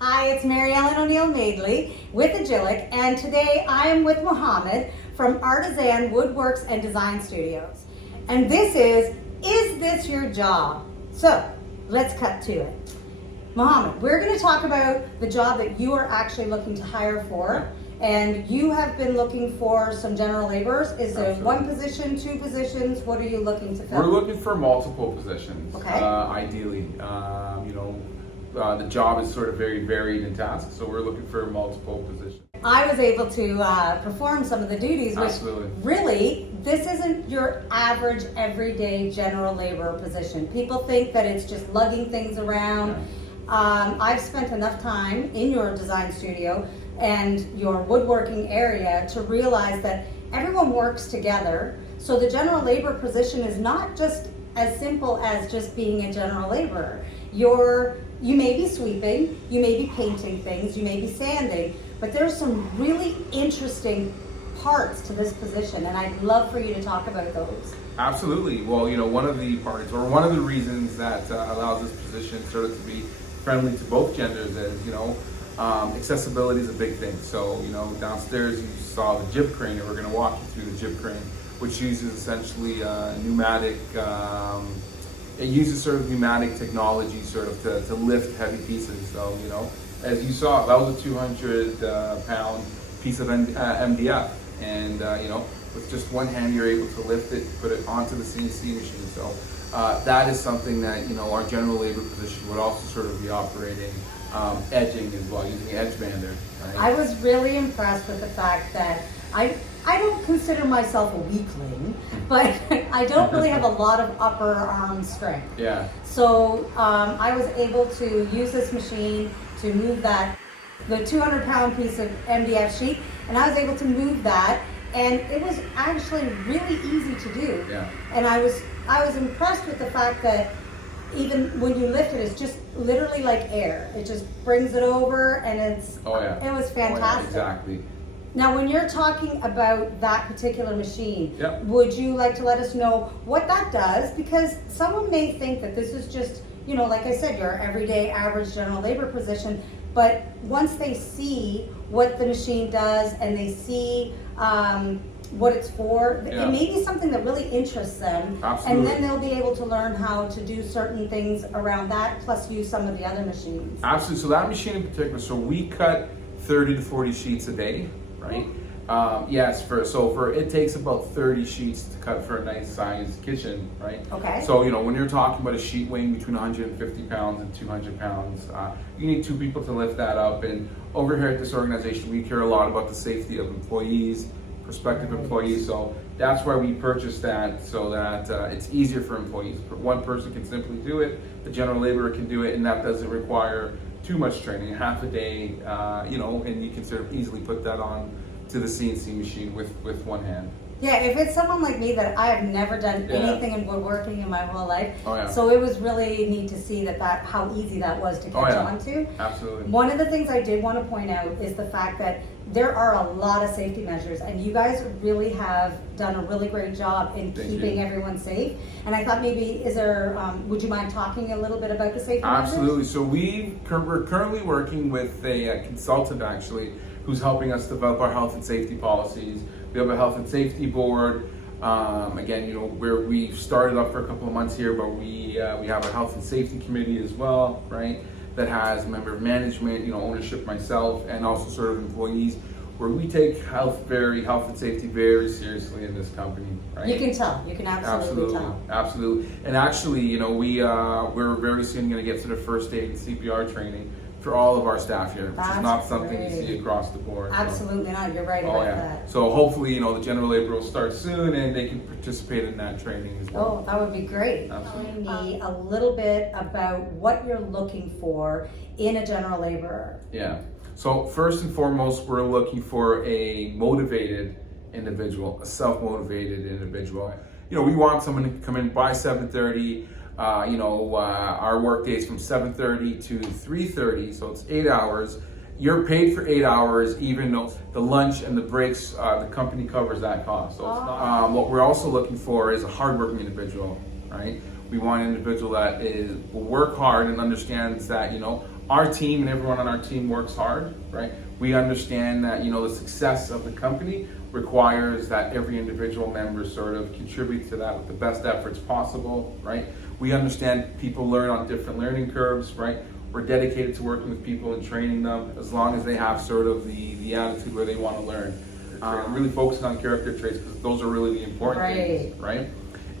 Hi, it's Mary Ellen O'Neill Madeley with Agilec, and today I am with Mohammed from Artisan Woodworks and Design Studios. And this is this your job? So, let's cut to it. Mohammed, we're going to talk about the job that you are actually looking to hire for. And you have been looking for some general laborers. Is it one position, two positions? What are you looking to fill? We're looking for multiple positions, ideally. The job is sort of very varied in tasks, so we're looking for multiple positions. I was able to perform some of the duties, which really, this isn't your average everyday general laborer position. People think that it's just lugging things around. I've spent enough time in your design studio and your woodworking area to realize that everyone works together. So the general labor position is not just as simple as just being a general laborer. You may be sweeping, you may be painting things, you may be sanding, but there's some really interesting parts to this position, and I'd love for you to talk about those. Absolutely. Well, one of the parts, or one of the reasons that allows this position sort of to be friendly to both genders is, accessibility is a big thing. So, downstairs you saw the Jib Crane, and we're going to walk you through the Jib Crane, which uses essentially pneumatic. It uses sort of pneumatic technology sort of to lift heavy pieces. So, as you saw, that was a 200 pound piece of MDF. And, with just one hand, you're able to lift it, put it onto the CNC machine. So that is something that, our general labor position would also sort of be operating, edging as well, using Edgebander. Right? I was really impressed with the fact that I don't consider myself a weakling, but I don't really have a lot of upper arm strength. Yeah. So I was able to use this machine to move the 200 pound piece of MDF sheet, and I was able to move that, and it was actually really easy to do. Yeah. And I was impressed with the fact that even when you lift it, it's just literally like air. It just brings it over, and it was fantastic. Oh, yeah, exactly. Now, when you're talking about that particular machine, Yep. would you like to let us know what that does? Because someone may think that this is just, like I said, your everyday average general labor position, but once they see what the machine does and they see what it's for, it may be something that really interests them. Absolutely. And then they'll be able to learn how to do certain things around that, plus use some of the other machines. Absolutely. So that machine in particular, so we cut 30 to 40 sheets a day. Right? It takes about 30 sheets to cut for a nice sized kitchen, right? Okay. So, when you're talking about a sheet weighing between 150 pounds and 200 pounds, you need two people to lift that up. And over here at this organization, we care a lot about the safety of employees, prospective employees. So that's why we purchased that, so that it's easier for employees. One person can simply do it, the general laborer can do it, and that doesn't require too much training, half a day, and you can sort of easily put that on to the CNC machine with one hand. Yeah, if it's someone like me that I have never done anything in woodworking in my whole life, Oh, so it was really neat to see how easy that was to catch on to. Absolutely. One of the things I did want to point out is the fact that there are a lot of safety measures, and you guys really have done a really great job in keeping everyone safe. And I thought maybe, would you mind talking a little bit about the safety measures? Absolutely. So we're currently working with a consultant actually, who's helping us develop our health and safety policies. We have a health and safety board. Again, where we've started up for a couple of months here, but we have a health and safety committee as well, right? That has a member of management, ownership, myself, and also sort of employees, where we take health and safety very seriously in this company, right? You can tell. You can absolutely tell. Absolutely. And actually, we're very soon going to get to the first aid and CPR training for all of our staff here, which is not something you see across the board. Absolutely not. You're right about that. So hopefully, the general labor will start soon and they can participate in that training as well. Oh, that would be great. Absolutely. Telling me a little bit about what you're looking for in a general laborer. Yeah. So first and foremost, we're looking for a motivated individual, a self-motivated individual. We want someone to come in by 7:30. Our work day is from 7:30 to 3:30, so it's 8 hours. You're paid for 8 hours, even though the lunch and the breaks, the company covers that cost. So it's not, what we're also looking for is a hardworking individual, right? We want an individual that will work hard and understands that, our team and everyone on our team works hard, right? We understand that, you know, the success of the company requires that every individual member sort of contribute to that with the best efforts possible, right? We understand people learn on different learning curves, right? We're dedicated to working with people and training them as long as they have sort of the attitude where they want to learn. Really focusing on character traits, because those are really the important things, right?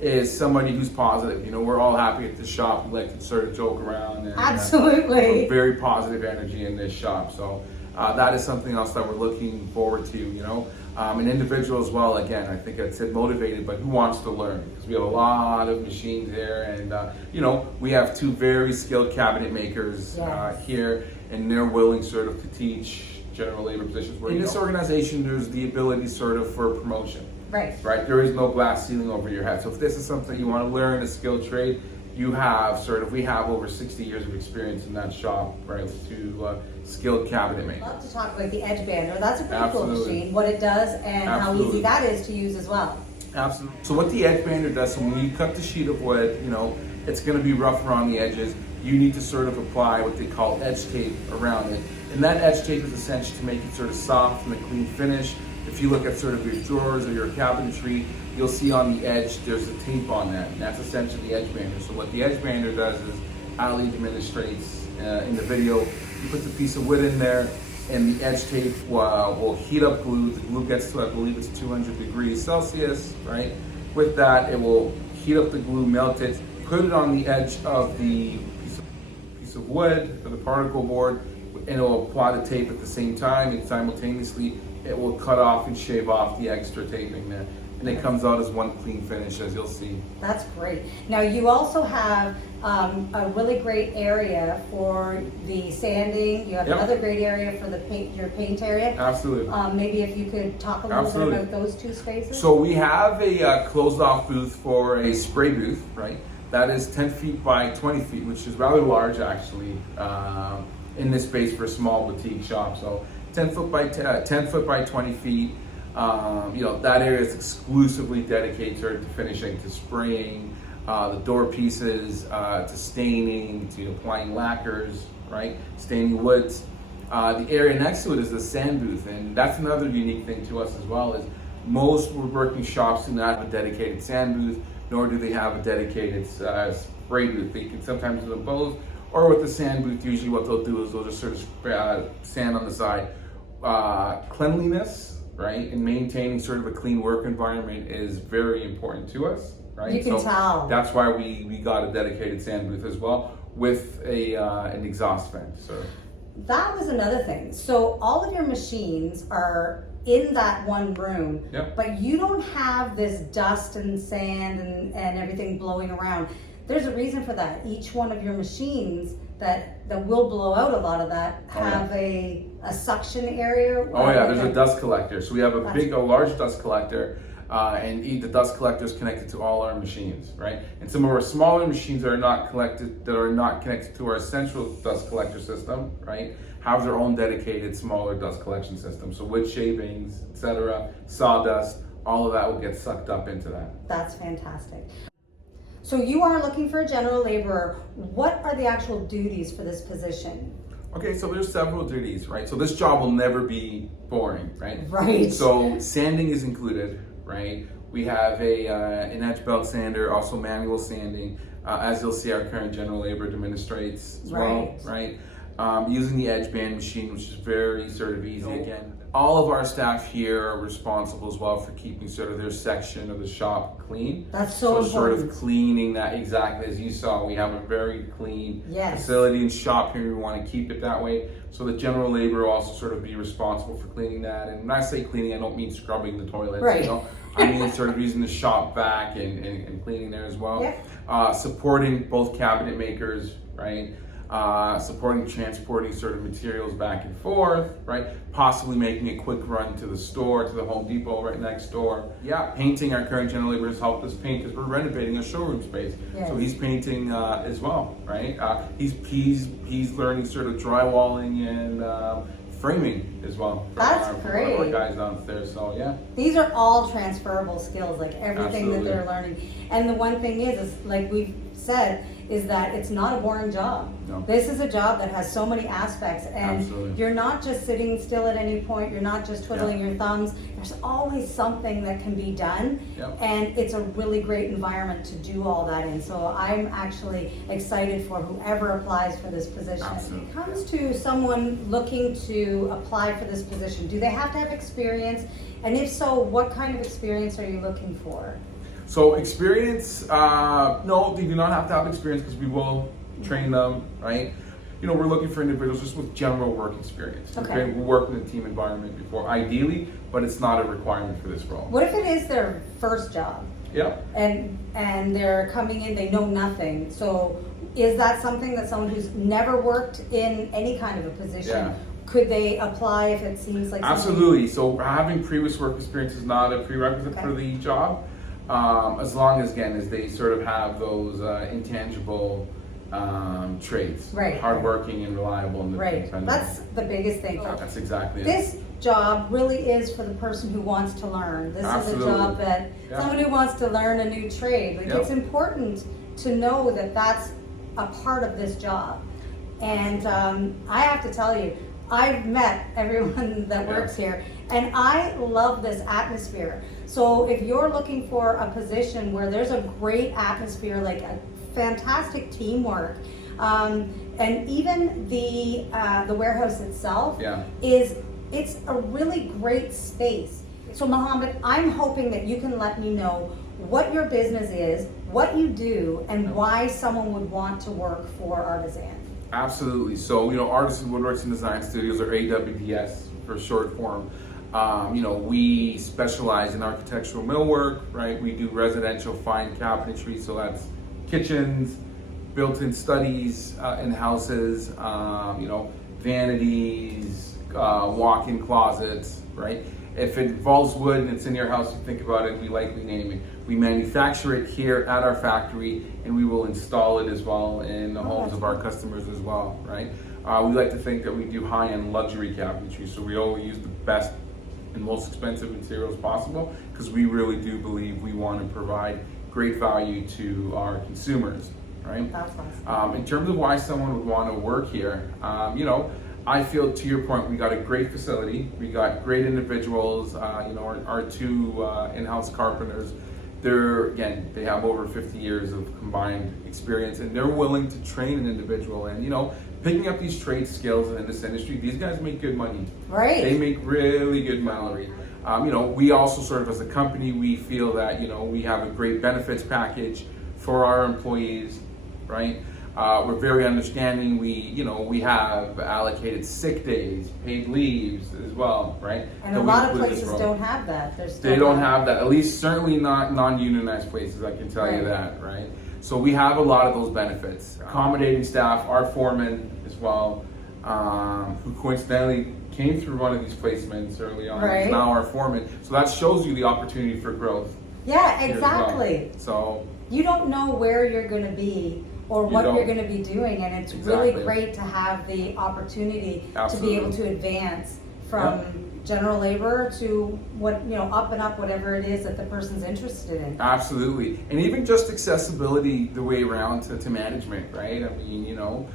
Is somebody who's positive. You know, we're all happy at the shop. We like to sort of joke around. And, absolutely. Very positive energy in this shop. So that is something else that we're looking forward to, you know. An individual as well, again, I think I said motivated, but who wants to learn? Because we have a lot of machines here, and you know, we have two very skilled cabinet makers here, and they're willing sort of to teach general labor positions. Where in this organization, there's the ability sort of for promotion. Right. There is no glass ceiling over your head. So if this is something you want to learn, a skilled trade, you have we have over 60 years of experience in that shop, right, to skilled cabinet making. I'd love to talk about the Edgebander. That's a pretty cool machine, what it does and how easy that is to use as well. Absolutely. So what the Edgebander does, so when you cut the sheet of wood, you know, it's going to be rough around the edges. You need to sort of apply what they call edge tape around it. And that edge tape is essential to make it sort of soft and a clean finish. If you look at sort of your drawers or your cabinetry, you'll see on the edge there's a tape on that, and that's essentially the Edgebander. So what the Edgebander does is, Ali demonstrates in the video, you put the piece of wood in there, and the edge tape will heat up glue. The glue gets to, I believe it's 200 degrees Celsius, right? With that, it will heat up the glue, melt it, put it on the edge of the piece of wood or the particle board, and it will apply the tape at the same time, and simultaneously it will cut off and shave off the extra taping there. And it comes out as one clean finish, as you'll see. That's great. Now you also have a really great area for the sanding. You have another great area for the paint, your paint area. Absolutely. Maybe if you could talk a little bit about those two spaces. So we have a closed off booth for a spray booth, right? That is 10 feet by 20 feet, which is rather large actually, in this space for a small boutique shop. So 10 foot by 20 feet. You know, that area is exclusively dedicated to finishing, to spraying, the door pieces, to staining, to applying lacquers, right? Staining woods. The area next to it is the sand booth, and that's another unique thing to us as well, is most woodworking shops do not have a dedicated sand booth, nor do they have a dedicated spray booth. They can sometimes do them both, or with the sand booth, usually what they'll do is they'll just sort of sand on the side. Cleanliness, right, and maintaining sort of a clean work environment is very important to us, right? You can tell. That's why we got a dedicated sand booth as well, with an exhaust vent. So that was another thing. So all of your machines are in that one room, but you don't have this dust and sand and everything blowing around. There's a reason for that. Each one of your machines that will blow out a lot of that have a suction area. There's a dust collector. So we have a large dust collector, and the dust collector is connected to all our machines, right? And some of our smaller machines that are not connected to our central dust collector system, right, have their own dedicated smaller dust collection system. So wood shavings, etc., sawdust, all of that will get sucked up into that. That's fantastic. So you are looking for a general laborer. What are the actual duties for this position? Okay, so there's several duties, right? So this job will never be boring, right? Right. So sanding is included, right? We have an edge belt sander, also manual sanding, as you'll see our current general labor demonstrates as well, right? Using the Edgebanding Machine, which is very sort of easy again. All of our staff here are responsible as well for keeping sort of their section of the shop clean. That's so important. Sort of cleaning that, exactly as you saw. We have a very clean facility and shop here. We want to keep it that way. So the general labor will also sort of be responsible for cleaning that. And when I say cleaning, I don't mean scrubbing the toilets, you know? I mean sort of using the shop vac and cleaning there as well. Supporting both cabinet makers, right? Supporting transporting sort of materials back and forth, right? Possibly making a quick run to the store, to the Home Depot right next door. Painting. Our current general labor has helped us paint because we're renovating a showroom space. So he's painting as well, right? He's learning sort of drywalling and framing as well. That's great. Our guys downstairs, so These are all transferable skills, like everything that they're learning. And the one thing is like we've said, is that it's not a boring job. No. This is a job that has so many aspects, and Absolutely. you're not just sitting still at any point, you're not just twiddling your thumbs, there's always something that can be done, and it's a really great environment to do all that in. So I'm actually excited for whoever applies for this position. Absolutely. When it comes to someone looking to apply for this position, do they have to have experience? And if so, what kind of experience are you looking for? So experience, no, they do not have to have experience because we will train them, right? You know, we're looking for individuals just with general work experience. Okay. We worked in a team environment before, ideally, but it's not a requirement for this role. What if it is their first job? Yeah. And they're coming in, they know nothing. So is that something that someone who's never worked in any kind of a position, could they apply if it seems like Absolutely. So having previous work experience is not a prerequisite for the job. As long as, again, as they sort of have those intangible traits, hardworking and reliable. And that's the biggest thing. That's exactly this job really is for the person who wants to learn. This is a job that someone who wants to learn a new trade. Like it's important to know that that's a part of this job. And I have to tell you, I've met everyone that works here, and I love this atmosphere. So if you're looking for a position where there's a great atmosphere, like a fantastic teamwork, and even the warehouse itself it's a really great space. So Mohammed, I'm hoping that you can let me know what your business is, what you do, and why someone would want to work for Artisan. Absolutely. So, you know, Artisan Woodworks Design Studios, or AWDS for short form. You know, we specialize in architectural millwork, right? We do residential fine cabinetry, so that's kitchens, built-in studies in houses, you know, vanities, walk-in closets, right? If it involves wood and it's in your house, you think about it, we likely name it. We manufacture it here at our factory, and we will install it as well in the homes of our customers as well, right? We like to think that we do high-end luxury cabinetry, so we always use the best and most expensive materials possible, because we really do believe we want to provide great value to our consumers, right? That's awesome. In terms of why someone would want to work here, you know, I feel, to your point, we got a great facility, we got great individuals, you know, our two in-house carpenters, they have over 50 years of combined experience, and they're willing to train an individual. And, you know, picking up these trade skills in this industry, these guys make good money. Right. They make really good money. You know, we also sort of, as a company, we feel that, you know, we have a great benefits package for our employees, right? We're very understanding. We have allocated sick days, paid leaves as well, right? And a lot of places don't have that. They don't have that. At least certainly not non-unionized places, I can tell you that, right? So we have a lot of those benefits. Accommodating staff, our foreman as well, who coincidentally came through one of these placements early on, is now our foreman. So that shows you the opportunity for growth. Yeah, exactly. Well. So you don't know where you're going to be or what you're going to be doing, and it's really great to have the opportunity to be able to advance from general labor to what, you know, up and up, whatever it is that the person's interested in. Absolutely. And even just accessibility the way around to management, right? I mean, you know,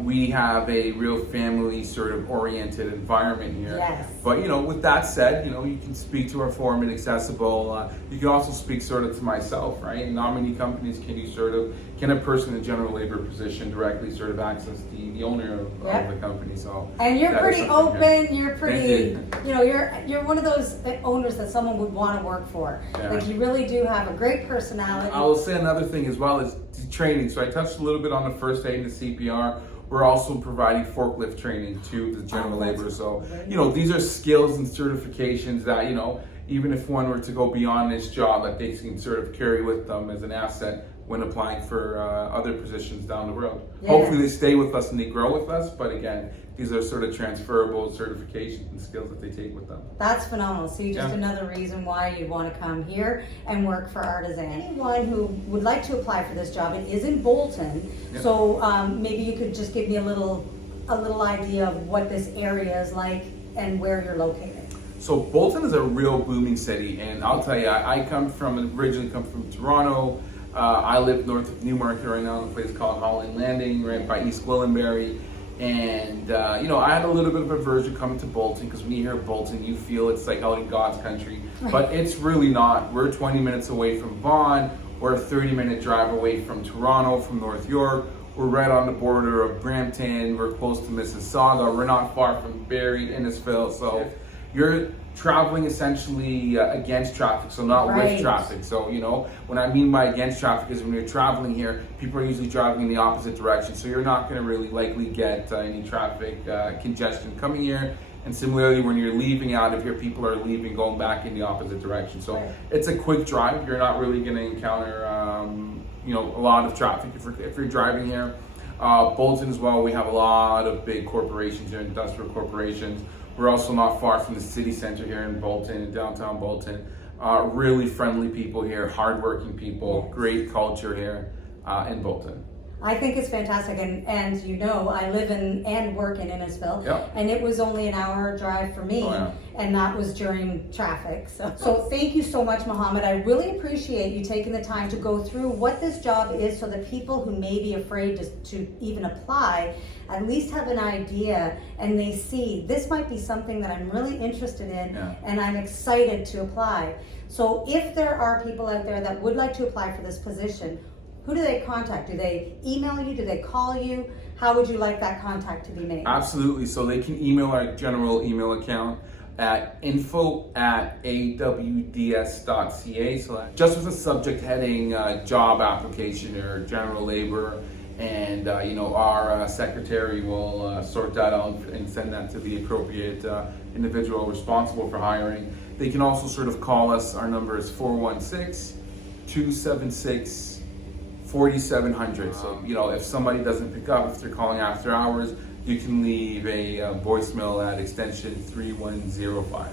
we have a real family sort of oriented environment here. Yes. But, you know, with that said, you know, you can speak to our foreman, accessible. You can also speak sort of to myself, right? In not many companies can a person in general labor position directly sort of access the owner of the company. So. And you're pretty open. You're pretty, you know, you're one of those owners that someone would want to work for. Yeah. Like, you really do have a great personality. I will say another thing as well is training. So I touched a little bit on the first aid and the CPR. We're also providing forklift training to the general labor. So, you know, these are skills and certifications that, you know, even if one were to go beyond this job, that they can sort of carry with them as an asset when applying for other positions down the road. Yeah. Hopefully they stay with us and they grow with us, but again, these are sort of transferable certifications and skills that they take with them. That's phenomenal. See, just another reason why you want to come here and work for Artisan. Anyone who would like to apply for this job, it is in Bolton, so maybe you could just give me a little idea of what this area is like and where you're located. So Bolton is a real booming city, and I'll tell you, I originally come from Toronto. I live north of Newmarket right now in a place called Holland Landing, right by East Gwillimbury. And, you know, I had a little bit of aversion coming to Bolton, because when you hear Bolton, you feel it's like out in God's country. But it's really not. We're 20 minutes away from Vaughan. We're a 30-minute drive away from Toronto, from North York. We're right on the border of Brampton. We're close to Mississauga. We're not far from Barrie, Innisfil. So you're traveling essentially against traffic, so not with traffic. So, you know, what I mean by against traffic is when you're traveling here, people are usually driving in the opposite direction. So you're not going to really likely get any traffic congestion coming here. And similarly, when you're leaving out of here, people are leaving, going back in the opposite direction. So it's a quick drive. You're not really going to encounter, you know, a lot of traffic if you're driving here. Bolton as well, we have a lot of big corporations here, industrial corporations. We're also not far from the city center here in Bolton, in downtown Bolton. Really friendly people here, hardworking people, great culture here in Bolton. I think it's fantastic, and you know, I live in and work in Innisfil, and it was only an hour drive for me, and that was during traffic. So thank you so much, Mohammed. I really appreciate you taking the time to go through what this job is, so that people who may be afraid to even apply at least have an idea, and they see this might be something that I'm really interested in, and I'm excited to apply. So if there are people out there that would like to apply for this position, who do they contact? Do they email you? Do they call you? How would you like that contact to be made? Absolutely. So they can email our general email account at info@awds.ca. So just with the subject heading job application or general labor, and you know, our secretary will sort that out and send that to the appropriate individual responsible for hiring. They can also sort of call us. Our number is 416-276 4700. So, you know, if somebody doesn't pick up, if they're calling after hours, you can leave a voicemail at extension 3105.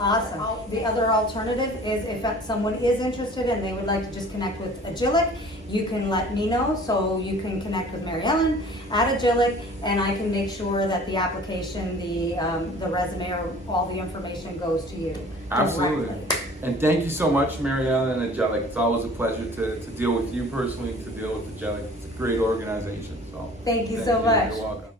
Awesome. The other alternative is if someone is interested and they would like to just connect with Agilec, you can let me know. So you can connect with Mary Ellen at Agilec, and I can make sure that the application, the resume, or all the information goes to you. Absolutely. Directly. And thank you so much, Mary Ellen and Agilec. It's always a pleasure to deal with you personally, to deal with Agilec. It's a great organization. So thank you so much. You're welcome.